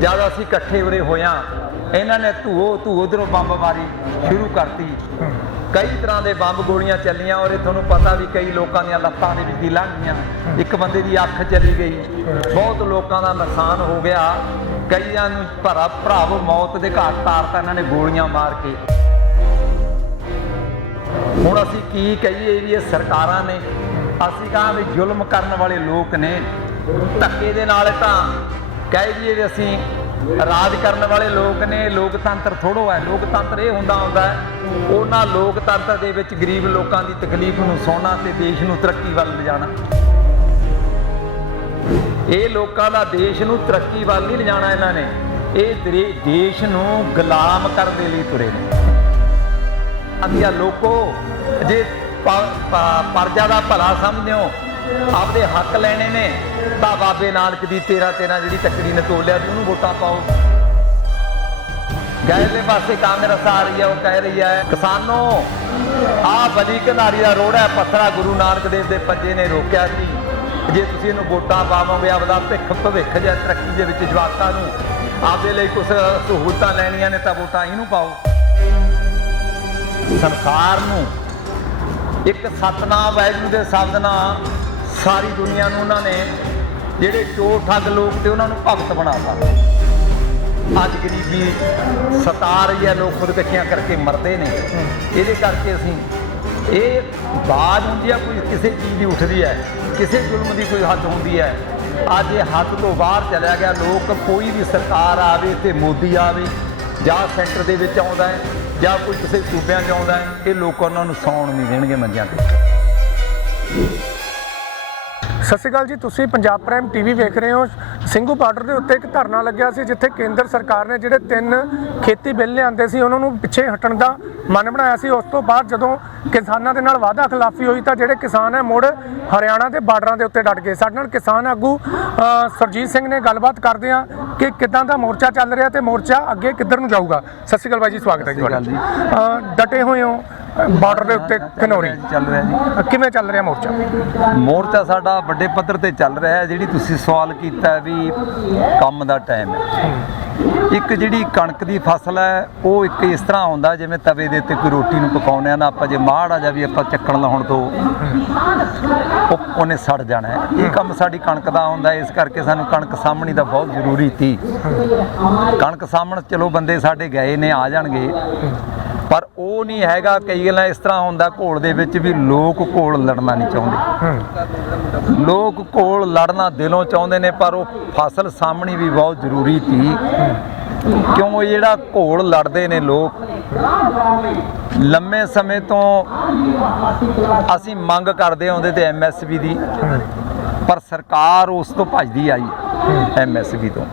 ਜਦ ਅਸੀਂ ਇਕੱਠੇ ਉਰੇ ਹੋਇਆ, ਇਹਨਾਂ ਨੇ ਧੂਓ ਧੂ ਉਧਰੋਂ ਬੰਬ ਮਾਰੀ, ਸ਼ੁਰੂ ਕਰਤੀ। ਕਈ ਤਰ੍ਹਾਂ ਦੇ ਬੰਬ ਗੋਲੀਆਂ ਚੱਲੀਆਂ ਔਰ ਇਹ ਤੁਹਾਨੂੰ ਪਤਾ ਵੀ ਕਈ ਲੋਕਾਂ ਦੀਆਂ ਲੱਤਾਂ ਦੇ ਵਿੱਚ ਦੀ ਲੰਘ ਗਈਆਂ ਇੱਕ ਬੰਦੇ ਦੀ ਅੱਖ ਚਲੀ ਗਈ। ਬਹੁਤ ਲੋਕਾਂ ਦਾ ਨੁਕਸਾਨ ਹੋ ਗਿਆ। ਕਈਆਂ ਨੂੰ ਭਰਾ, ਭਰਾਵ ਮੌਤ ਦੇ ਘਾਟ ਤਾਰਤਾ ਇਹਨਾਂ ਨੇ ਗੋਲੀਆਂ ਮਾਰ ਕੇ। ਹੁਣ ਅਸੀਂ ਕੀ ਕਹੀਏ ਵੀ ਇਹ ਸਰਕਾਰਾਂ ਨੇ? ਅਸੀਂ ਕਹਾਂ ਵੀ ਜ਼ੁਲਮ ਕਰਨ ਵਾਲੇ ਲੋਕ ਨੇ? ਧੱਕੇ ਦੇ ਨਾਲ ਤਾਂ ਕਹਿ ਦਈਏ ਵੀ ਅਸੀਂ ਰਾਜ ਕਰਨ ਵਾਲੇ ਲੋਕ ਨੇ, ਲੋਕਤੰਤਰ ਥੋੜੋ ਹੈ, ਲੋਕਤੰਤਰ ਇਹ ਹੁੰਦਾ ਹੁੰਦਾ ਉਹਨਾਂ ਲੋਕਤੰਤਰ ਦੇ ਵਿੱਚ ਗਰੀਬ ਲੋਕਾਂ ਦੀ ਤਕਲੀਫ ਨੂੰ ਸੁਣਨਾ ਤੇ ਦੇਸ਼ ਨੂੰ ਤਰੱਕੀ ਵੱਲ ਲਿਜਾਣਾ ਇਹ ਲੋਕਾਂ ਦਾ ਦੇਸ਼ ਨੂੰ ਤਰੱਕੀ ਵੱਲ ਨਹੀਂ ਲਿਜਾਣਾ ਇਹਨਾਂ ਨੇ, ਇਹ ਦਰੇ- ਦੇਸ਼ ਨੂੰ ਗੁਲਾਮ ਕਰਨ ਦੇ ਲਈ ਤੁਰੇ ਨੇ। ਅੰਦਿਆ ਲੋਕੋ, ਜੇ ਪਰਜਾ ਦਾ ਭਲਾ ਸਮਝਿਓ, ਆਪਦੇ ਹੱਕ ਲੈਣੇ ਨੇ ਤਾਂ ਬਾਬੇ ਨਾਨਕ ਦੀ 13 13 ਜਿਹੜੀ ਤੱਕੜੀ ਨੇ ਤੋਲਿਆ ਵੀ ਉਹਨੂੰ ਵੋਟਾਂ ਪਾਓ। ਗਏ ਪਾਸੇ ਕਾਂਗਰਸ ਆ ਰਹੀ ਹੈ, ਉਹ ਕਹਿ ਰਹੀ ਹੈ, ਕਿਸਾਨੋ ਆ ਬਲੀ ਕਨਾਰੀ ਦਾ ਰੋੜ ਹੈ, ਪੱਥਰਾ ਗੁਰੂ ਨਾਨਕ ਦੇਵ ਦੇ ਪੰਜੇ ਨੇ ਰੋਕਿਆ ਸੀ। ਜੇ ਤੁਸੀਂ ਇਹਨੂੰ ਵੋਟਾਂ ਪਾਵੋਗੇ, ਆਪਦਾ ਭਿੱਖ ਭਵਿੱਖ ਜਾਂ ਤਰੱਕੀ ਦੇ ਵਿੱਚ ਜਵਾਕਾਂ ਨੂੰ ਆਪਦੇ ਲਈ ਕੁਝ ਸਹੂਲਤਾਂ ਲੈਣੀਆਂ ਨੇ ਤਾਂ ਵੋਟਾਂ ਇਹਨੂੰ ਪਾਓ। ਸੰਸਾਰ ਨੂੰ ਇੱਕ ਸਤਨਾਮ ਵਾਹਿਗੁਰੂ ਦੇ ਸ਼ਬਦ ਨਾਲ ਸਾਰੀ ਦੁਨੀਆ ਨੂੰ ਉਹਨਾਂ ਨੇ ਜਿਹੜੇ ਚੋਰ ਠੱਗ ਲੋਕ ਤੇ ਉਹਨਾਂ ਨੂੰ ਭਗਤ ਬਣਾਤਾ ਅੱਜ ਗਰੀਬੀ ਸਤਾ ਰਹੀ ਹੈ ਲੋਕ ਖੁਦਕਸ਼ੀਆਂ ਕਰਕੇ ਮਰਦੇ ਨੇ। ਇਹਦੇ ਕਰਕੇ ਅਸੀਂ ਇਹ ਬਾਜ ਹੁੰਦੀ ਹੈ ਕੋਈ ਕਿਸੇ ਚੀਜ਼ ਦੀ ਉੱਠਦੀ ਹੈ ਕਿਸੇ ਜ਼ੁਲਮ ਦੀ ਕੋਈ ਹੱਦ ਹੁੰਦੀ ਹੈ ਅੱਜ ਇਹ ਹੱਦ ਤੋਂ ਬਾਹਰ ਚਲਿਆ ਗਿਆ, ਲੋਕ ਕੋਈ ਵੀ ਸਰਕਾਰ ਆਵੇ ਤੇ ਮੋਦੀ ਆਵੇ, ਜਾਂ ਸੈਂਟਰ ਦੇ ਵਿੱਚ ਆਉਂਦਾ ਹੈ, ਜਾਂ ਕੋਈ ਕਿਸੇ ਸੂਬਿਆਂ 'ਚ ਆਉਂਦਾ ਹੈ, ਇਹ ਲੋਕ ਉਹਨਾਂ ਨੂੰ ਸੌਣ ਨਹੀਂ ਦੇਣਗੇ ਮੰਜਿਆਂ ਤੇ। ਸਤਿ ਸ਼੍ਰੀ ਅਕਾਲ ਜੀ ਤੁਸੀਂ ਪੰਜਾਬ ਪ੍ਰਾਈਮ ਟੀਵੀ ਵੇਖ ਰਹੇ ਹੋ। ਸਿੰਘੂ ਬਾਰਡਰ ਦੇ ਉੱਤੇ ਇੱਕ ਧਰਨਾ ਲੱਗਿਆ ਸੀ ਜਿੱਥੇ ਕੇਂਦਰ ਸਰਕਾਰ ਨੇ ਜਿਹੜੇ ਤਿੰਨ ਖੇਤੀ ਬਿੱਲ ਲਿਆਂਦੇ ਸੀ ਉਹਨਾਂ ਨੂੰ ਪਿੱਛੇ ਹਟਣ ਦਾ ਮਨ ਬਣਾਇਆ ਸੀ। ਉਸ ਤੋਂ ਬਾਅਦ ਜਦੋਂ ਕਿਸਾਨਾਂ ਦੇ ਨਾਲ ਵਾਅਦਾ ਖਿਲਾਫੀ ਹੋਈ ਤਾਂ ਜਿਹੜੇ ਕਿਸਾਨ ਹੈ ਮੁੜ ਹਰਿਆਣਾ ਦੇ ਬਾਰਡਰਾਂ ਦੇ ਉੱਤੇ ਡਟ ਗਏ। ਸਾਡੇ ਨਾਲ ਕਿਸਾਨ ਆਗੂ ਸਰਜੀਤ ਸਿੰਘ ਨੇ ਗੱਲਬਾਤ ਕਰਦੇ ਆ ਕਿ ਕਿੱਦਾਂ ਦਾ ਮੋਰਚਾ ਚੱਲ ਰਿਹਾ ਤੇ ਮੋਰਚਾ ਅੱਗੇ ਕਿੱਧਰ ਨੂੰ ਜਾਊਗਾ। ਸਤਿ ਸ਼੍ਰੀ ਅਕਾਲ ਬਾਈ ਜੀ ਸਵਾਗਤ ਹੈ ਜੀ ਤੁਹਾਡਾ। ਡਟੇ ਹੋਏ ਹੋ। ਬਾਰਡਰ ਦੇ ਉੱਤੇ ਖਨੌਰੀ ਚੱਲ ਰਿਹਾ ਜੀ। ਕਿਵੇਂ ਚੱਲ ਰਿਹਾ ਮੋਰਚਾ? ਮੋਰਚਾ ਸਾਡਾ ਵੱਡੇ ਪੱਧਰ ਤੇ ਚੱਲ ਰਿਹਾ ਹੈ। ਜਿਹੜੀ ਤੁਸੀਂ ਸਵਾਲ ਕੀਤਾ ਵੀ ਕੰਮ ਦਾ ਟਾਈਮ ਹੈ। ਇੱਕ ਜਿਹੜੀ ਕਣਕ ਦੀ ਫਸਲ ਹੈ ਉਹ ਇੱਕ ਇਸ ਤਰ੍ਹਾਂ ਹੁੰਦਾ ਜਿਵੇਂ ਤਵੇ ਦੇ ਉੱਤੇ ਕੋਈ ਰੋਟੀ ਨੂੰ ਪਕਾਉਂਦੇ ਆ ਨਾ ਆਪਾਂ ਜੇ ਮਾੜਾ ਜਾਂ ਵੀ ਆਪਾਂ ਚੱਕਣ ਲਾਉਣ ਤੋਂ ਉਹ ਉਹਨੇ ਸੜ ਜਾਣਾ ਹੈ। ਇਹ ਕੰਮ ਸਾਡੀ ਕਣਕ ਦਾ ਹੁੰਦਾ ਹੈ, ਇਸ ਕਰਕੇ ਸਾਨੂੰ ਕਣਕ ਸਾਹਮਣੀ ਦਾ ਬਹੁਤ ਜ਼ਰੂਰੀ ਸੀ। ਕਣਕ ਸਾਹਮਣ ਚਲੋ ਬੰਦੇ ਸਾਡੇ ਗਏ ਨੇ ਆ ਜਾਣਗੇ। ਪਰ ਉਹ ਨਹੀਂ ਹੈਗਾ ਕਈ ਗੱਲਾਂ ਇਸ ਤਰ੍ਹਾਂ ਹੁੰਦਾ ਘੋਲ ਦੇ ਵਿੱਚ ਵੀ ਲੋਕ ਘੋਲ ਲੜਨਾ ਨਹੀਂ ਚਾਹੁੰਦੇ। ਲੋਕ ਘੋਲ ਲੜਨਾ ਦਿਲੋਂ ਚਾਹੁੰਦੇ ਨੇ ਪਰ ਉਹ ਫਸਲ ਸਾਹਮਣੀ ਵੀ ਬਹੁਤ ਜ਼ਰੂਰੀ ਸੀ। ਕਿਉਂ ਜਿਹੜਾ ਘੋਲ ਲੜਦੇ ਨੇ ਲੋਕ? ਲੰਮੇ ਸਮੇਂ ਤੋਂ ਅਸੀਂ ਮੰਗ ਕਰਦੇ ਆਉਂਦੇ ਤੇ ਐਮਐਸਪੀ ਦੀ ਪਰ ਸਰਕਾਰ ਉਸ ਤੋਂ ਭੱਜਦੀ ਆਈ ਐਮਐਸਪੀ ਤੋਂ।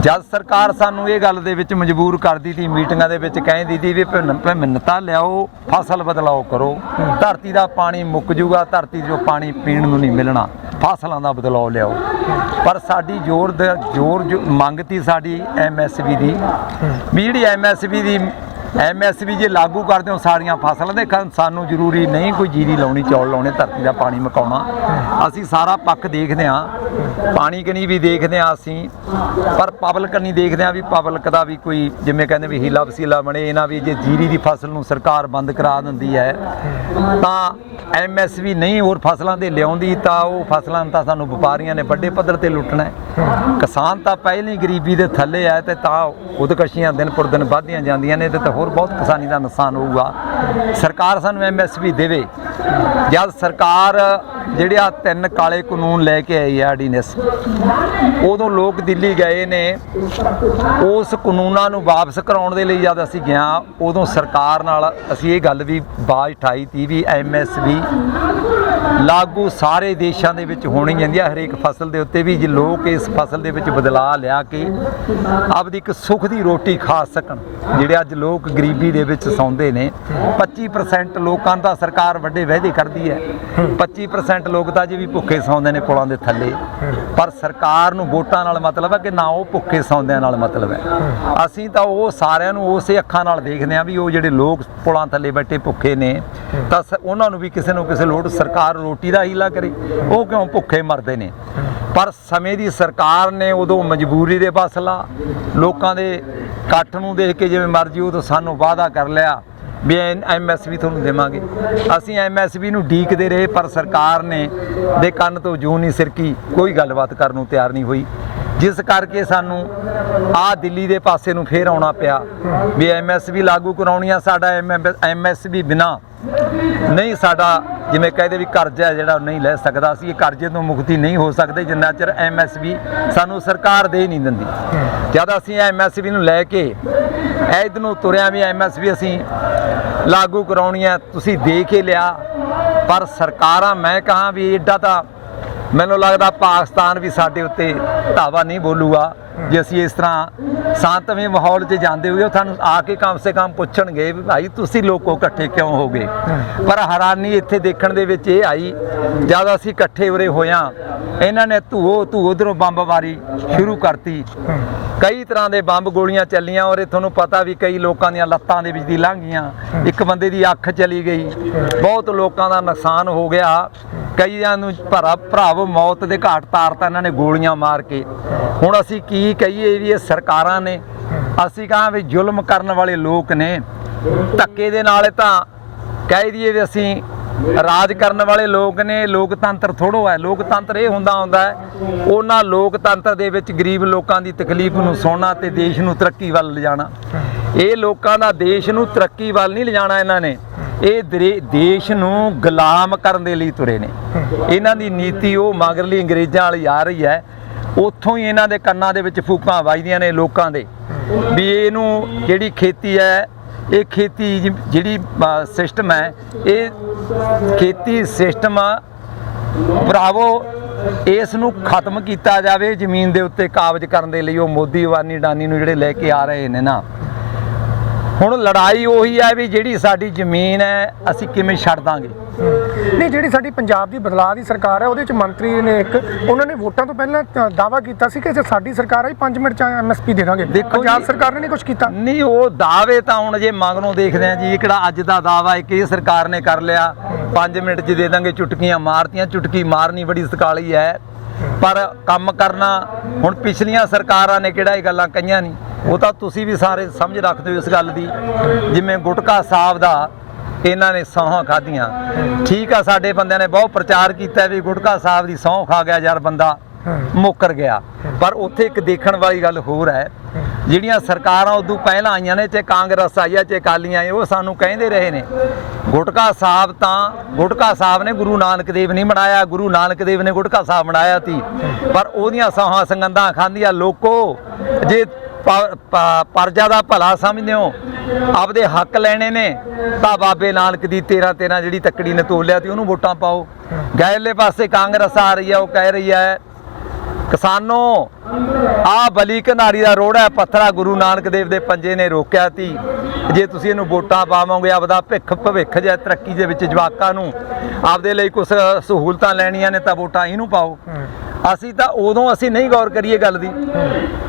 ਜਦ ਸਰਕਾਰ ਸਾਨੂੰ ਇਹ ਗੱਲ ਦੇ ਵਿੱਚ ਮਜਬੂਰ ਕਰਦੀ ਸੀ ਮੀਟਿੰਗਾਂ ਦੇ ਵਿੱਚ ਕਹਿੰਦੀ ਸੀ ਵੀ ਭਿੰਨ- ਮਿੰਨਤਾਂ ਲਿਆਓ, ਫਸਲ ਬਦਲਾਓ ਕਰੋ। ਧਰਤੀ ਦਾ ਪਾਣੀ ਮੁੱਕ ਜੂਗਾ, ਧਰਤੀ 'ਚੋਂ ਪਾਣੀ ਪੀਣ ਨੂੰ ਨਹੀਂ ਮਿਲਣਾ। ਫਸਲਾਂ ਦਾ ਬਦਲਾਓ ਲਿਆਓ। ਪਰ ਸਾਡੀ ਜ਼ੋਰ ਦ- ਜ਼ੋਰ ਜੋ ਮੰਗਤੀ ਸਾਡੀ ਐਮਐਸਪੀ ਦੀ। ਵੀ ਜਿਹੜੀ ਐਮਐਸਪੀ ਦੀ ਐਮਐਸਪੀ ਜੇ ਲਾਗੂ ਕਰਦੇ ਹੋ ਸਾਰੀਆਂ ਫਸਲਾਂ ਦੇ ਸਾਨੂੰ ਜ਼ਰੂਰੀ ਨਹੀਂ ਕੋਈ ਜੀਰੀ ਲਾਉਣੀ, ਚੌਲ ਲਾਉਣੇ, ਧਰਤੀ ਦਾ ਪਾਣੀ ਮਕਾਉਣਾ। ਅਸੀਂ ਸਾਰਾ ਪੱਖ ਦੇਖਦੇ ਹਾਂ। ਪਾਣੀ ਕਨੀ ਵੀ ਦੇਖਦੇ ਹਾਂ ਅਸੀਂ, ਪਰ ਪਬਲਿਕ ਨਹੀਂ ਦੇਖਦੇ ਹਾਂ ਵੀ ਪਬਲਿਕ ਦਾ ਵੀ ਕੋਈ, ਜਿਵੇਂ ਕਹਿੰਦੇ ਵੀ ਹੀਲਾ ਵਸੀਲਾ ਬਣੇ, ਇਹਨਾਂ ਵੀ ਜੇ ਜੀਰੀ ਦੀ ਫਸਲ ਨੂੰ ਸਰਕਾਰ ਬੰਦ ਕਰਾ ਦਿੰਦੀ ਹੈ, ਤਾਂ ਐਮਐਸਪੀ ਨਹੀਂ ਹੋਰ ਫਸਲਾਂ ਦੇ ਲਿਆਉਂਦੀ, ਤਾਂ ਉਹ ਫਸਲਾਂ ਤਾਂ ਸਾਨੂੰ ਵਪਾਰੀਆਂ ਨੇ ਵੱਡੇ ਪੱਧਰ ਤੇ ਲੁੱਟਣਾ ਕਿਸਾਨ ਤਾਂ ਪਹਿਲਾਂ ਹੀ ਗਰੀਬੀ ਦੇ ਥੱਲੇ ਆ ਤੇ ਤਾਂ ਉਦਕਸ਼ੀਆਂ ਦਿਨ ਪਰ ਦਿਨ ਵਧਦੀਆਂ ਜਾਂਦੀਆਂ ਨੇ ਤੇ ਤਾਂ ਹੋਰ ਬਹੁਤ ਕਿਸਾਨੀ ਦਾ ਨੁਕਸਾਨ ਹੋਊਗਾ। ਸਰਕਾਰ ਸਾਨੂੰ ਐਮਐਸਪੀ ਦੇਵੇ। ਜਦ ਸਰਕਾਰ ਜਿਹੜੇ ਆ ਤਿੰਨ ਕਾਲੇ ਕਾਨੂੰਨ ਲੈ ਕੇ ਆਈ ਆ ਆਰਡੀਨੈਂਸ ਉਦੋਂ ਲੋਕ ਦਿੱਲੀ ਗਏ ਨੇ, ਉਸ ਕਾਨੂੰਨਾਂ ਨੂੰ ਵਾਪਸ ਕਰਾਉਣ ਦੇ ਲਈ ਜਦ ਅਸੀਂ ਗਿਆ, ਉਦੋਂ ਸਰਕਾਰ ਨਾਲ ਅਸੀਂ ਇਹ ਗੱਲ ਵੀ ਬਾਜ ਠਾਈ ਤੀ ਵੀ ਐਮਐਸਪੀ ਲਾਗੂ ਸਾਰੇ ਦੇਸ਼ਾਂ ਦੇ ਵਿੱਚ ਹੋਣੀ ਜਾਂਦੀ ਹੈ ਹਰੇਕ ਫਸਲ ਦੇ ਉੱਤੇ ਵੀ ਜੇ ਲੋਕ ਇਸ ਫਸਲ ਦੇ ਵਿੱਚ ਬਦਲਾਅ ਲਿਆ ਕੇ ਆਪਦੀ ਇੱਕ ਸੁੱਖ ਦੀ ਰੋਟੀ ਖਾ ਸਕਣ, ਜਿਹੜੇ ਅੱਜ ਲੋਕ ਗਰੀਬੀ ਦੇ ਵਿੱਚ ਸੌਂਦੇ ਨੇ 25% ਲੋਕਾਂ ਦਾ ਸਰਕਾਰ ਵੱਡੇ ਵਾਅਦੇ ਕਰਦੀ ਹੈ। 25% ਲੋਕ ਤਾਂ ਜੇ ਵੀ ਭੁੱਖੇ ਸੌਂਦੇ ਨੇ ਪੁਲਾਂ ਦੇ ਥੱਲੇ। ਪਰ ਸਰਕਾਰ ਨੂੰ ਵੋਟਾਂ ਨਾਲ ਮਤਲਬ ਹੈ ਕਿ ਨਾ ਉਹ ਭੁੱਖੇ ਸੌਂਦਿਆਂ ਨਾਲ ਮਤਲਬ ਹੈ। ਅਸੀਂ ਤਾਂ ਉਹ ਸਾਰਿਆਂ ਨੂੰ ਉਸੇ ਅੱਖਾਂ ਨਾਲ ਦੇਖਦੇ ਹਾਂ ਵੀ ਉਹ ਜਿਹੜੇ ਲੋਕ ਪੁਲਾਂ ਥੱਲੇ ਬੈਠੇ ਭੁੱਖੇ ਨੇ, ਤਾਂ ਸ- ਉਹਨਾਂ ਨੂੰ ਵੀ ਕਿਸੇ ਨੂੰ ਕਿਸੇ ਲੋੜ ਸਰਕਾਰ ਰੋਟੀ ਦਾ ਹੀਲਾ ਕਰੇ, ਉਹ ਕਿਉਂ ਭੁੱਖੇ ਮਰਦੇ ਨੇ? ਪਰ ਸਮੇਂ ਦੀ ਸਰਕਾਰ ਨੇ ਉਦੋਂ ਮਜਬੂਰੀ ਦੇ ਬਸਲਾ ਲੋਕਾਂ ਦੇ ਇਕੱਠ ਨੂੰ ਦੇਖ ਕੇ ਜਿਵੇਂ ਮਰਜ਼ੀ ਉਦੋਂ ਸਾਨੂੰ ਵਾਅਦਾ ਕਰ ਲਿਆ ਵੀ ਐਮਐਸਪੀ ਤੁਹਾਨੂੰ ਦੇਵਾਂਗੇ। ਅਸੀਂ ਐਮਐਸਪੀ ਨੂੰ ਡੀਕਦੇ ਰਹੇ, ਪਰ ਸਰਕਾਰ ਨੇ ਦੇ ਕੰਨ ਤੋਂ ਜੂੰ ਨਹੀਂ ਸਿਰਕੀ, ਕੋਈ ਗੱਲਬਾਤ ਕਰਨ ਨੂੰ ਤਿਆਰ ਨਹੀਂ ਹੋਈ। ਜਿਸ ਕਰਕੇ ਸਾਨੂੰ ਆ ਦਿੱਲੀ ਦੇ ਪਾਸੇ ਨੂੰ ਫੇਰ ਆਉਣਾ ਪਿਆ ਵੀ ਐਮਐਸਪੀ ਲਾਗੂ ਕਰਾਉਣੀ ਆ ਸਾਡਾ ਐਮਐਸਪੀ ਬਿਨਾ ਨਹੀਂ ਸਾਡਾ ਜਿਵੇਂ ਕਹਿੰਦੇ ਵੀ ਕਰਜ਼ਾ ਹੈ ਜਿਹੜਾ ਨਹੀਂ ਲੈ ਸਕਦਾ ਅਸੀਂ ਇਹ ਕਰਜ਼ੇ ਤੋਂ ਮੁਕਤੀ ਨਹੀਂ ਹੋ ਸਕਦੇ, ਜਿੰਨਾ ਚਿਰ ਐਮਐਸਪੀ ਸਾਨੂੰ ਸਰਕਾਰ ਦੇ ਨਹੀਂ ਦਿੰਦੀ। ਜਦ ਅਸੀਂ ਐਮਐਸਪੀ ਨੂੰ ਲੈ ਕੇ ਐਦ ਨੂੰ ਤੁਰਿਆ ਵੀ ਐਮਐਸਪੀ ਅਸੀਂ ਲਾਗੂ ਕਰਾਉਣੀ ਹੈ ਤੁਸੀਂ ਦੇ ਕੇ ਲਿਆ, ਪਰ ਸਰਕਾਰਾਂ, ਮੈਂ ਕਹਾਂ ਵੀ ਐਡਾ ਤਾਂ ਮੈਨੂੰ ਲੱਗਦਾ ਪਾਕਿਸਤਾਨ ਵੀ ਸਾਡੇ ਉੱਤੇ ਧਾਵਾ ਨਹੀਂ ਬੋਲੂਗਾ। ਜੇ ਅਸੀਂ ਇਸ ਤਰ੍ਹਾਂ ਸ਼ਾਂਤਮਈ ਮਾਹੌਲ 'ਚ ਜਾਂਦੇ ਹੋਏ ਉਹ ਤੁਹਾਨੂੰ ਆ ਕੇ ਕਮ ਸੇ ਕਮ ਪੁੱਛਣਗੇ ਵੀ ਭਾਈ ਤੁਸੀਂ ਲੋਕੋ ਇਕੱਠੇ ਕਿਉਂ ਹੋ ਗਏ? ਪਰ ਹੈਰਾਨੀ ਇੱਥੇ ਦੇਖਣ ਦੇ ਵਿੱਚ ਇਹ ਆਈ, ਜਦ ਅਸੀਂ ਇਕੱਠੇ ਉਰੇ ਹੋਇਆਂ, ਇਹਨਾਂ ਨੇ ਧੂਓ ਧੂ ਉਧਰੋਂ ਬੰਬਬਾਰੀ ਸ਼ੁਰੂ ਕਰਤੀ। ਕਈ ਤਰ੍ਹਾਂ ਦੇ ਬੰਬ ਗੋਲੀਆਂ ਚੱਲੀਆਂ ਔਰ ਇਹ ਤੁਹਾਨੂੰ ਪਤਾ ਵੀ ਕਈ ਲੋਕਾਂ ਦੀਆਂ ਲੱਤਾਂ ਦੇ ਵਿੱਚ ਦੀ ਲੰਘੀਆਂ। ਇੱਕ ਬੰਦੇ ਦੀ ਅੱਖ ਚਲੀ ਗਈ। ਬਹੁਤ ਲੋਕਾਂ ਦਾ ਨੁਕਸਾਨ ਹੋ ਗਿਆ। ਕਈਆਂ ਨੂੰ ਭਰਾ ਭਰਾਵ, ਮੌਤ ਦੇ ਘਾਟ ਤਾਰਤਾ ਇਹਨਾਂ ਨੇ ਗੋਲੀਆਂ ਮਾਰ ਕੇ। ਹੁਣ ਅਸੀਂ ਕੀ ਕਹੀਏ ਵੀ ਇਹ ਸਰਕਾਰਾਂ ਨੇ? ਅਸੀਂ ਕਹਾਂ ਵੀ ਜ਼ੁਲਮ ਕਰਨ ਵਾਲੇ ਲੋਕ ਨੇ? ਧੱਕੇ ਦੇ ਨਾਲ ਤਾਂ ਕਹਿ ਦਈਏ ਵੀ ਅਸੀਂ ਰਾਜ ਕਰਨ ਵਾਲੇ ਲੋਕ ਨੇ। ਲੋਕਤੰਤਰ ਥੋੜੋ ਹੈ, ਲੋਕਤੰਤਰ ਇਹ ਹੁੰਦਾ ਹੁੰਦਾ ਹੈ, ਉਹਨਾਂ ਲੋਕਤੰਤਰ ਦੇ ਵਿੱਚ ਗਰੀਬ ਲੋਕਾਂ ਦੀ ਤਕਲੀਫ ਨੂੰ ਸੁਣਨਾ ਤੇ ਦੇਸ਼ ਨੂੰ ਤਰੱਕੀ ਵੱਲ ਲਿਜਾਣਾ। ਇਹ ਲੋਕਾਂ ਦਾ ਦੇਸ਼ ਨੂੰ ਤਰੱਕੀ ਵੱਲ ਨਹੀਂ ਲਿਜਾਣਾ ਇਹਨਾਂ ਨੇ। ਇਹ ਦਰੇ- ਦੇਸ਼ ਨੂੰ ਗੁਲਾਮ ਕਰਨ ਦੇ ਲਈ ਤੁਰੇ ਨੇ। ਇਹਨਾਂ ਦੀ ਨੀਤੀ ਉਹ ਮਗਰਲੀ ਅੰਗਰੇਜ਼ਾਂ ਵਾਲੀ ਆ ਰਹੀ ਹੈ। ਉੱਥੋਂ ਹੀ ਇਹਨਾਂ ਦੇ ਕੰਨਾਂ ਦੇ ਵਿੱਚ ਫੂਕਾਂ ਵੱਜਦੀਆਂ ਨੇ ਲੋਕਾਂ ਦੇ। ਵੀ ਇਹਨੂੰ ਜਿਹੜੀ ਖੇਤੀ ਹੈ, ਇਹ ਖੇਤੀ ਜਿਹੜੀ ਸਿਸਟਮ ਹੈ, ਇਹ ਖੇਤੀ ਸਿਸਟਮ ਬਰਾਵੋ ਇਸ ਨੂੰ ਖਤਮ ਕੀਤਾ ਜਾਵੇ ਜ਼ਮੀਨ ਦੇ ਉੱਤੇ ਕਾਬਜ਼ ਕਰਨ ਦੇ ਲਈ ਉਹ ਮੋਦੀ ਵਾਨੀ ਡਾਨੀ ਨੂੰ ਜਿਹੜੇ ਲੈ ਕੇ ਆ ਰਹੇ ਨੇ ਨਾ। ਹੁਣ ਲੜਾਈ ਉਹੀ ਹੈ ਵੀ ਜਿਹੜੀ ਸਾਡੀ ਜ਼ਮੀਨ ਹੈ ਅਸੀਂ ਕਿਵੇਂ ਛੱਡ ਦਾਂਗੇ? ਨਹੀਂ ਜਿਹੜੀ ਸਾਡੀ ਪੰਜਾਬ ਦੀ ਬਦਲਾਅ ਦੀ ਸਰਕਾਰ ਹੈ ਉਹਦੇ ਚ ਮੰਤਰੀ ਨੇ ਇੱਕ ਉਹਨਾਂ ਨੇ ਵੋਟਾਂ ਤੋਂ ਪਹਿਲਾਂ ਦਾਵਾ ਕੀਤਾ ਸੀ ਕਿ ਜੇ ਸਾਡੀ ਸਰਕਾਰ ਆਈ 5 ਮਿੰਟ ਚ ਐਮਐਸਪੀ ਦੇ ਦਾਂਗੇ। ਦੇਖੋ ਪੰਜਾਬ ਸਰਕਾਰ ਨੇ ਨਹੀਂ ਕੁਝ ਕੀਤਾ। ਨਹੀਂ ਉਹ ਦਾਅਵੇ ਤਾਂ ਹੁਣ ਜੇ ਮਗਰੋਂ ਦੇਖਦੇ ਆ ਜੀ ਇਹ ਕਿਹੜਾ ਅੱਜ ਦਾ ਦਾਅਵਾ ਹੈ ਕਿ ਇਹ ਸਰਕਾਰ ਨੇ ਕਰ ਲਿਆ। 5 ਮਿੰਟ 'ਚ ਦੇ ਦਾਂਗੇ ਚੁਟਕੀਆਂ ਮਾਰਤੀਆਂ ਚੁਟਕੀ ਮਾਰਨੀ ਬੜੀ ਸਕਾਲੀ ਹੈ। ਪਰ ਕੰਮ ਕਰਨਾ ਹੁਣ ਪਿਛਲੀਆਂ ਸਰਕਾਰਾਂ ਨੇ ਕਿਹੜਾ ਇਹ ਗੱਲਾਂ ਕਹੀਆਂ ਨਹੀਂ। ਉਹ ਤਾਂ ਤੁਸੀਂ ਵੀ ਸਾਰੇ ਸਮਝ ਰੱਖਦੇ ਹੋ ਇਸ ਗੱਲ ਦੀ। ਜਿਵੇਂ ਗੁਟਕਾ ਸਾਹਿਬ ਦਾ ਇਹਨਾਂ ਨੇ ਸਹੁੰ ਖਾਧੀਆਂ। ਠੀਕ ਆ, ਸਾਡੇ ਬੰਦਿਆਂ ਨੇ ਬਹੁਤ ਪ੍ਰਚਾਰ ਕੀਤਾ ਵੀ ਗੁਟਕਾ ਸਾਹਿਬ ਦੀ ਸਹੁੰ ਖਾ ਗਿਆ, ਯਾਰ ਬੰਦਾ ਮੁੱਕਰ ਗਿਆ। ਪਰ ਉੱਥੇ ਇੱਕ ਦੇਖਣ ਵਾਲੀ ਗੱਲ ਹੋਰ ਹੈ, ਜਿਹੜੀਆਂ ਸਰਕਾਰਾਂ ਉਦੋਂ ਪਹਿਲਾਂ ਆਈਆਂ ਨੇ, ਚਾਹੇ ਕਾਂਗਰਸ ਆਈ ਆ, ਚਾਹੇ ਅਕਾਲੀਆਂ ਆਏ ਉਹ ਸਾਨੂੰ ਕਹਿੰਦੇ ਰਹੇ ਨੇ, ਗੁਟਕਾ ਸਾਹਿਬ ਤਾਂ, ਗੁਟਕਾ ਸਾਹਿਬ ਨੇ ਗੁਰੂ ਨਾਨਕ ਦੇਵ ਨਹੀਂ ਬਣਾਇਆ ਗੁਰੂ ਨਾਨਕ ਦੇਵ ਨੇ ਗੁਟਕਾ ਸਾਹਿਬ ਬਣਾਇਆ ਸੀ। ਪਰ ਉਹਦੀਆਂ ਸੌਹਾਂ ਸੰਗੰਧਾਂ ਖਾਂਦੀਆਂ, ਲੋਕੋ, ਜੇ ਪਰਜਾ ਦਾ ਭਲਾ ਸਮਝਦੇ ਹੋ? ਆਪਦੇ ਹੱਕ ਲੈਣੇ ਨੇ। ਤਾਂ ਬਾਬੇ ਨਾਨਕ ਦੀ 13 13 ਜਿਹੜੀ ਤੱਕੜੀ ਨੇ ਤੋਲਿਆ ਤੇ ਉਹਨੂੰ ਵੋਟਾਂ ਪਾਓ। ਗੈਰਲੇ ਪਾਸੇ ਕਾਂਗਰਸ ਆ ਰਹੀ ਹੈ ਉਹ ਕਹਿ ਰਹੀ ਹੈ, ਕਿਸਾਨੋ, ਆ ਬਲੀ ਕਨਾਰੀ ਦਾ ਰੋੜ ਹੈ, ਪੱਥਰਾ ਗੁਰੂ ਨਾਨਕ ਦੇਵ ਦੇ ਪੰਜੇ ਨੇ ਰੋਕਿਆ ਤੀ। ਜੇ ਤੁਸੀਂ ਇਹਨੂੰ ਵੋਟਾਂ ਪਾਵੋਗੇ, ਆਪਦਾ ਭਿੱਖ ਭਵਿੱਖ ਜਾਂ ਤਰੱਕੀ ਦੇ ਵਿੱਚ ਜਵਾਕਾਂ ਨੂੰ, ਆਪਦੇ ਲਈ ਕੁਝ ਸਹੂਲਤਾਂ ਲੈਣੀਆਂ ਨੇ ਤਾਂ ਵੋਟਾਂ ਇਹਨੂੰ ਪਾਓ। ਅਸੀਂ ਤਾਂ ਉਦੋਂ ਅਸੀਂ ਨਹੀਂ ਗੌਰ ਕਰੀਏ ਗੱਲ ਦੀ।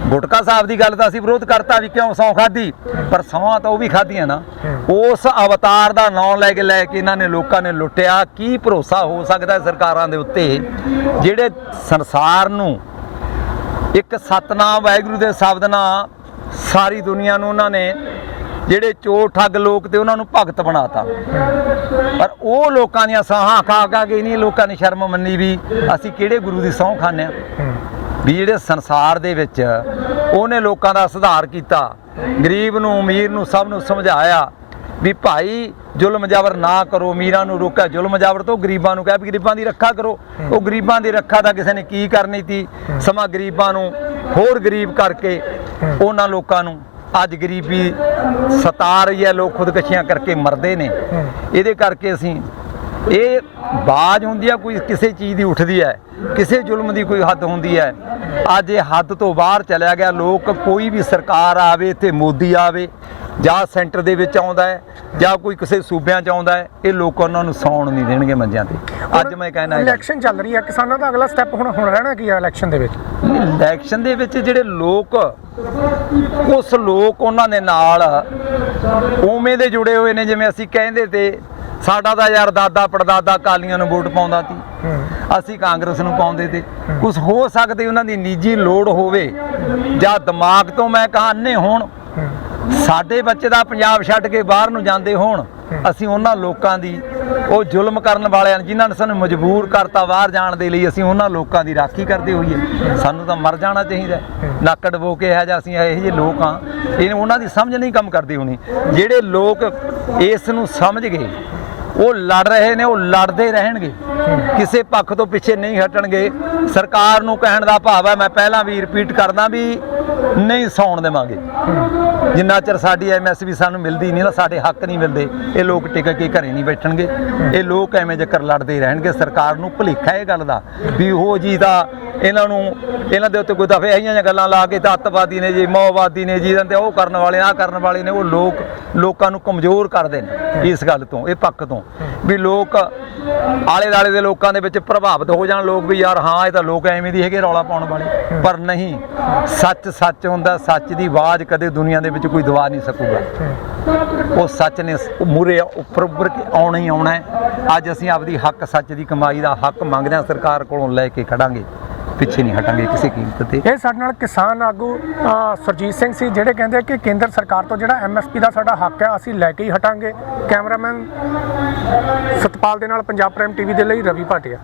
ਗੁਟਕਾ ਸਾਹਿਬ ਦੀ ਗੱਲ ਤਾਂ ਅਸੀਂ ਵਿਰੋਧ ਕਰਤਾ ਵੀ ਕਿਉਂ ਸੌ ਖਾਦੀ ਪਰ ਸੌਆਂ ਤਾਂ ਉਹ ਵੀ ਖਾਧੀਆਂ ਨਾ। ਉਸ ਅਵਤਾਰ ਦਾ ਨਾਮ ਲੈ ਕੇ ਲੈ ਕੇ ਇਹਨਾਂ ਨੇ ਲੋਕਾਂ ਨੇ ਲੁੱਟਿਆ। ਕੀ ਭਰੋਸਾ ਹੋ ਸਕਦਾ ਸਰਕਾਰਾਂ ਦੇ ਉੱਤੇ? ਜਿਹੜੇ ਸੰਸਾਰ ਨੂੰ ਇੱਕ ਸਤਨਾਮ ਵਾਹਿਗੁਰੂ ਦੇ ਸ਼ਬਦ ਨਾਲ ਸਾਰੀ ਦੁਨੀਆ ਨੂੰ ਉਹਨਾਂ ਨੇ ਜਿਹੜੇ ਚੋਰ ਠੱਗ ਲੋਕ ਤੇ ਉਹਨਾਂ ਨੂੰ ਭਗਤ ਬਣਾਤਾ। ਪਰ ਉਹ ਲੋਕਾਂ ਦੀਆਂ ਸਾਹਾਂ ਖਾ ਖਾ ਕੇ ਨਹੀਂ ਲੋਕਾਂ ਨੇ ਸ਼ਰਮ ਮੰਨੀ ਵੀ ਅਸੀਂ ਕਿਹੜੇ ਗੁਰੂ ਦੀ ਸਹੁੰ ਖਾਂਦੇ ਆ ਵੀ ਜਿਹੜੇ ਸੰਸਾਰ ਦੇ ਵਿੱਚ ਉਹਨੇ ਲੋਕਾਂ ਦਾ ਸੁਧਾਰ ਕੀਤਾ ਗਰੀਬ ਨੂੰ ਅਮੀਰ ਨੂੰ ਸਭ ਨੂੰ ਸਮਝਾਇਆ ਵੀ ਭਾਈ ਜ਼ੁਲਮ ਜਾਬਰ ਨਾ ਕਰੋ ਅਮੀਰਾਂ ਨੂੰ ਰੋਕਿਆ। ਜ਼ੁਲਮ ਜਾਬਰ ਤੋਂ ਗਰੀਬਾਂ ਨੂੰ ਕਹਿ ਵੀ ਗਰੀਬਾਂ ਦੀ ਰੱਖਿਆ ਕਰੋ। ਉਹ ਗਰੀਬਾਂ ਦੀ ਰੱਖਿਆ ਤਾਂ ਕਿਸੇ ਨੇ ਕੀ ਕਰਨੀ ਤੀ? ਸਮਾਂ ਗਰੀਬਾਂ ਨੂੰ ਹੋਰ ਗਰੀਬ ਕਰਕੇ ਉਹਨਾਂ ਲੋਕਾਂ ਨੂੰ ਅੱਜ ਗਰੀਬੀ ਸਤਾ ਰਹੀ ਹੈ, ਲੋਕ ਖੁਦਕਸ਼ੀਆਂ ਕਰਕੇ ਮਰਦੇ ਨੇ। ਇਹਦੇ ਕਰਕੇ ਅਸੀਂ, ਇਹ ਬਾਜ ਹੁੰਦੀ ਆ, ਕੋਈ ਕਿਸੇ ਚੀਜ਼ ਦੀ ਉੱਠਦੀ ਹੈ, ਕਿਸੇ ਜ਼ੁਲਮ ਦੀ ਕੋਈ ਹੱਦ ਹੁੰਦੀ ਹੈ। ਅੱਜ ਇਹ ਹੱਦ ਤੋਂ ਬਾਹਰ ਚਲਿਆ ਗਿਆ, ਲੋਕ ਕੋਈ ਵੀ ਸਰਕਾਰ ਆਵੇ ਤੇ ਮੋਦੀ ਆਵੇ ਜਾਂ ਸੈਂਟਰ ਦੇ ਵਿੱਚ ਆਉਂਦਾ ਹੈ ਜਾਂ ਕੋਈ ਕਿਸੇ ਸੂਬਿਆਂ 'ਚ ਆਉਂਦਾ ਹੈ ਇਹ ਲੋਕ ਉਹਨਾਂ ਨੂੰ ਸੌਣ ਨਹੀਂ ਦੇਣਗੇ ਮੰਜਿਆਂ ਤੇ। ਅੱਜ ਮੈਂ ਕਹਿਣਾ ਹੈ ਇਲੈਕਸ਼ਨ ਚੱਲ ਰਹੀ ਹੈ ਕਿਸਾਨਾਂ ਦਾ ਅਗਲਾ ਸਟੈਪ ਹੁਣ ਹੁਣ ਰਹਿਣਾ ਕੀ ਹੈ ਇਲੈਕਸ਼ਨ ਦੇ ਵਿੱਚ? ਇਲੈਕਸ਼ਨ ਦੇ ਵਿੱਚ ਜਿਹੜੇ ਲੋਕ ਉਸ ਲੋਕ ਉਹਨਾਂ ਦੇ ਨਾਲ ਉਵੇਂ ਦੇ ਜੁੜੇ ਹੋਏ ਨੇ ਜਿਵੇਂ ਅਸੀਂ ਕਹਿੰਦੇ ਤੇ ਸਾਡਾ ਤਾਂ ਯਾਰ ਦਾਦਾ ਪੜਦਾਦਾ ਕਾਲੀਆਂ ਨੂੰ ਵੋਟ ਪਾਉਂਦਾ ਸੀ। ਅਸੀਂ ਕਾਂਗਰਸ ਨੂੰ ਪਾਉਂਦੇ ਤੇ। ਕੁਝ ਹੋ ਸਕਦੇ ਉਹਨਾਂ ਦੀ ਨਿੱਜੀ ਲੋੜ ਹੋਵੇ ਜਾਂ ਦਿਮਾਗ ਤੋਂ ਮੈਂ ਕਹਾਂ ਅੰਨੇ ਹੋਣ ਸਾਡੇ ਬੱਚੇ ਦਾ ਪੰਜਾਬ ਛੱਡ ਕੇ ਬਾਹਰ ਨੂੰ ਜਾਂਦੇ ਹੋਣ ਅਸੀਂ ਉਹਨਾਂ ਲੋਕਾਂ ਦੀ ਉਹ ਜ਼ੁਲਮ ਕਰਨ ਵਾਲਿਆਂ ਨੇ ਜਿਨ੍ਹਾਂ ਨੇ ਸਾਨੂੰ ਮਜਬੂਰ ਕਰਤਾ ਬਾਹਰ ਜਾਣ ਦੇ ਲਈ ਅਸੀਂ ਉਹਨਾਂ ਲੋਕਾਂ ਦੀ ਰਾਖੀ ਕਰਦੇ ਹੋਈਏ। ਸਾਨੂੰ ਤਾਂ ਮਰ ਜਾਣਾ ਚਾਹੀਦਾ ਹੈ। ਨੱਕ ਡਬੋ ਕੇ ਇਹ ਜਿਹਾ ਅਸੀਂ ਇਹੋ ਜਿਹੇ ਲੋਕ ਆ ਇਹ ਉਹਨਾਂ ਦੀ ਸਮਝ ਨਹੀਂ ਕੰਮ ਕਰਦੀ ਹੋਣੀ। ਜਿਹੜੇ ਲੋਕ ਇਸ ਨੂੰ ਸਮਝ ਗਏ ਉਹ ਲੜ ਰਹੇ ਨੇ ਉਹ ਲੜਦੇ ਰਹਿਣਗੇ। ਕਿਸੇ ਪੱਖ ਤੋਂ ਪਿੱਛੇ ਨਹੀਂ ਹਟਣਗੇ। ਸਰਕਾਰ ਨੂੰ ਕਹਿਣ ਦਾ ਭਾਵ ਹੈ ਮੈਂ ਪਹਿਲਾਂ ਵੀ ਰਿਪੀਟ ਕਰਦਾ ਵੀ ਨਹੀਂ ਸੌਣ ਦੇਵਾਂਗੇ। ਜਿੰਨਾ ਚਿਰ ਸਾਡੀ ਐਮਐਸਪੀ ਸਾਨੂੰ ਮਿਲਦੀ ਨਹੀਂ ਨਾ ਸਾਡੇ ਹੱਕ ਨਹੀਂ ਮਿਲਦੇ। ਇਹ ਲੋਕ ਟਿਕ ਕੇ ਘਰੇ ਨਹੀਂ ਬੈਠਣਗੇ। ਇਹ ਲੋਕ ਐਵੇਂ ਜੇਕਰ ਲੜਦੇ ਰਹਿਣਗੇ। ਸਰਕਾਰ ਨੂੰ ਭੁਲੇਖਾ ਇਹ ਗੱਲ ਦਾ। ਵੀ ਉਹ ਜੀ ਦਾ ਇਹਨਾਂ ਨੂੰ, ਇਹਨਾਂ ਦੇ ਉੱਤੇ ਕੋਈ ਦਫੇ ਆਈਆਂ ਜਿਹੀਆਂ ਗੱਲਾਂ ਲਾ ਕੇ ਤਾਂ ਅੱਤਵਾਦੀ ਨੇ ਜੀ ਮੌਵਾਦੀ ਨੇ ਜੀ, ਇਹਨਾਂ ਤੇ ਉਹ ਕਰਨ ਵਾਲੇ ਆ ਕਰਨ ਵਾਲੇ ਨੇ, ਉਹ ਲੋਕ, ਲੋਕਾਂ ਨੂੰ ਕਮਜ਼ੋਰ ਕਰਦੇ ਨੇ ਇਸ ਗੱਲ ਤੋਂ, ਇਹ ਪੱਖ ਤੋਂ। ਵੀ ਲੋਕ ਆਲੇ ਦਾਲੇ ਦੇ ਲੋਕਾਂ ਦੇ ਵਿੱਚ ਪ੍ਰਭਾਵਿਤ ਹੋ ਜਾਣ, ਲੋਕ ਵੀ ਯਾਰ ਹਾਂ, ਇਹ ਤਾਂ ਲੋਕ ਐਵੇਂ ਦੀ ਹੈਗੇ ਰੌਲਾ ਪਾਉਣ ਵਾਲੇ। ਪਰ ਨਹੀਂ, ਸੱਚ ਸੱਚ ਹੁੰਦਾ, ਸੱਚ ਦੀ ਆਵਾਜ਼ ਕਦੇ ਦੁਨੀਆ ਦੇ ਵਿੱਚ ਕੋਈ ਦਵਾ ਨਹੀਂ ਸਕੂਗਾ। ਉਹ ਸੱਚ ਨੇ ਮੂਰੇ ਉੱਪਰ ਉੱਪਰ ਕੇ ਆਉਣਾ ਹੀ ਆਉਣਾ ਅੱਜ ਅਸੀਂ ਆਪਦੀ ਹੱਕ, ਸੱਚ ਦੀ ਕਮਾਈ ਦਾ ਹੱਕ ਮੰਗਦੇ ਹਾਂ, ਸਰਕਾਰ ਕੋਲੋਂ ਲੈ ਕੇ ਖੜਾਂਗੇ। ਪਿੱਛੇ ਨਹੀਂ ਹਟਾਂਗੇ ਕਿਸੇ ਕੀਮਤ ਤੇ। ਇਹ ਸਾਡੇ ਨਾਲ ਕਿਸਾਨ ਆਗੂ ਅ, ਸੁਰਜੀਤ ਸਿੰਘ ਸੀ ਜਿਹੜੇ ਕਹਿੰਦੇ ਕਿ ਕੇਂਦਰ ਸਰਕਾਰ ਤੋਂ ਜਿਹੜਾ ਐਮਐਸਪੀ ਦਾ ਸਾਡਾ ਹੱਕ ਹੈ ਅਸੀਂ ਲੈ ਕੇ ਹੀ ਹਟਾਂਗੇ। ਕੈਮਰਾਮੈਨ ਸਤਪਾਲ ਦੇ ਨਾਲ ਪੰਜਾਬ ਪ੍ਰਾਈਮ ਟੀਵੀ ਦੇ ਲਈ ਰਵੀ ਭਾਟੀਆ।